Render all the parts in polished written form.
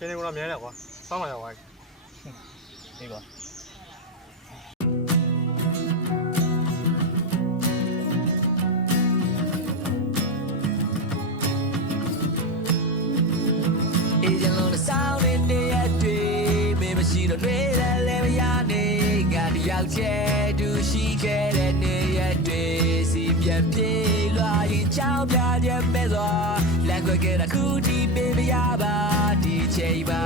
ရှင်နေကတော့မြဲတယ်ကွာစောင်းလာရောက်သွားပြီ ဒီပါအေဂျင်လုံးနဲ့ဆောင်းနေရတွေ့မင်းမရှိတော့တွေ့တယ်လည်းမရနေငါတယောက်ချဲတူရှိခဲ့တဲ့နေရတွေ့စီပြန်ပြေးလွှာရင်ချောင်းပြချက်မဲ့စွာလက်ခွဲခဲ့တာခုဒီပေးမရပါဒီချိန်ပါ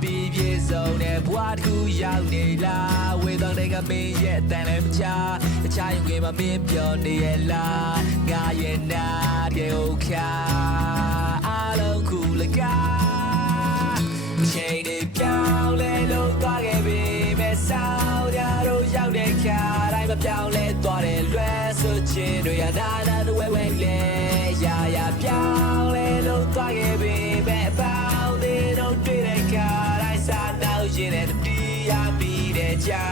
ပြီးပြေဆုံးတဲ့ဘဝတစ်ခုရောက်နေလားဝေသောတဲ့ကမင်းရဲ့အတန်လည်းမချတခြားရင်ခွေမှာမင်းပြောနေရလားငါရဲ့နာတဲ့ okay အားလုံးခုလကားချိန်တွေပြောင်းလဲလို့သွားခဲ့ပြီမဲ့ဆောင်ရတော့ရောက်တဲ့ခါတိုင်းမပြောင်းလဲသွားတယ်လွယ်ဆိုချင်တွေရတာတော့ဝဲဝဲလဲရာရာပြောင်းလဲလို့သွားခဲ့ပြီမဲ့ပေါင်းသေးတော့တွေ့တဲ့ခါတိုင်းစားတော့ရင်တဲ့တီးရပြီးတဲ့ကြာ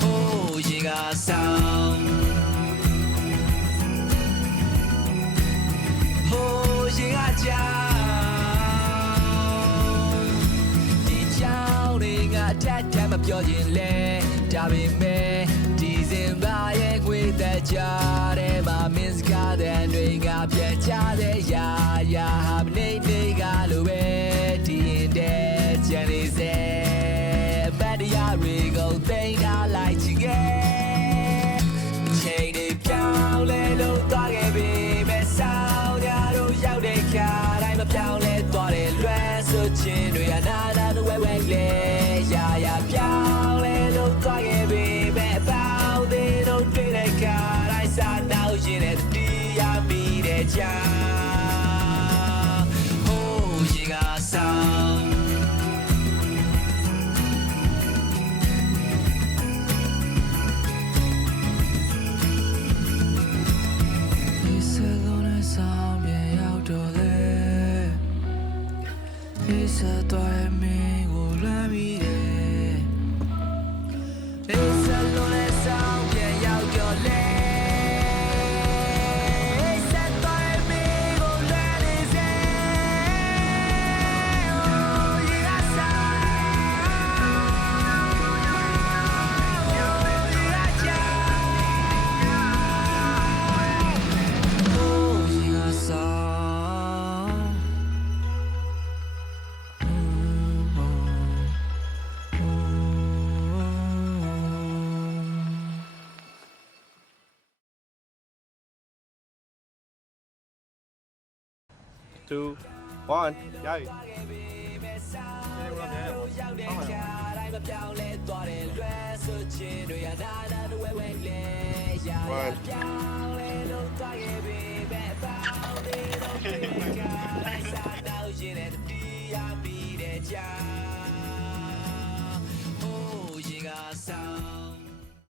ဟိုးရေကဆောင်ရေကကြောင်ဒီကြောင်တွေကထက်ထက်မပြောရင်လဲဒါပေမဲ့ဒီစင်ပါရဲ့ခွေသက်ကြတဲ့မှာမင်းစကားတဲ့တွေကပြတ်ချတဲ့ရာရာဟာမနေနေကလိုပဲဒီရင်တဲ့ချန်နေစေဘတ်တရားတွေကိုသိမ်းထားလိုက်ချင်ခဲ့ချိန်တွေပြောင်းလဲလို့သွားခဲ့ပြီမဲ့ဆောင်ရတော့ရောက်တဲ့ခါတိုင်းမပြောင်းလဲသွားတယ်လွယ်ဆိုချင်တွေရနာနာဝဲဝဲလဲရာရာပြောင်းလဲလို့သွားခဲ့ပြီမဲ့ပေါင်းသေးတော့တွေ့တဲ့ခါတိုင်းစားတော့ရင်တဲ့တီးရမိတဲ့ကြာဟိုးရေကဆောင်ဆက်သွားတဲ့မင်းကိုလွမ်းပြီးတယ်အေးဆက်လို့လဲဆောင်ပြန်ရောက်တော့လဲဆက်သွားတဲ့မင်းကိုလွမ်းနေစေရေကစားရေကကြာရေကစား2 1ရပြီရှင်နေကတော့မြဲတယ်ကွာစောင်းလာရောက်သွားပြီ Oh, you got sound.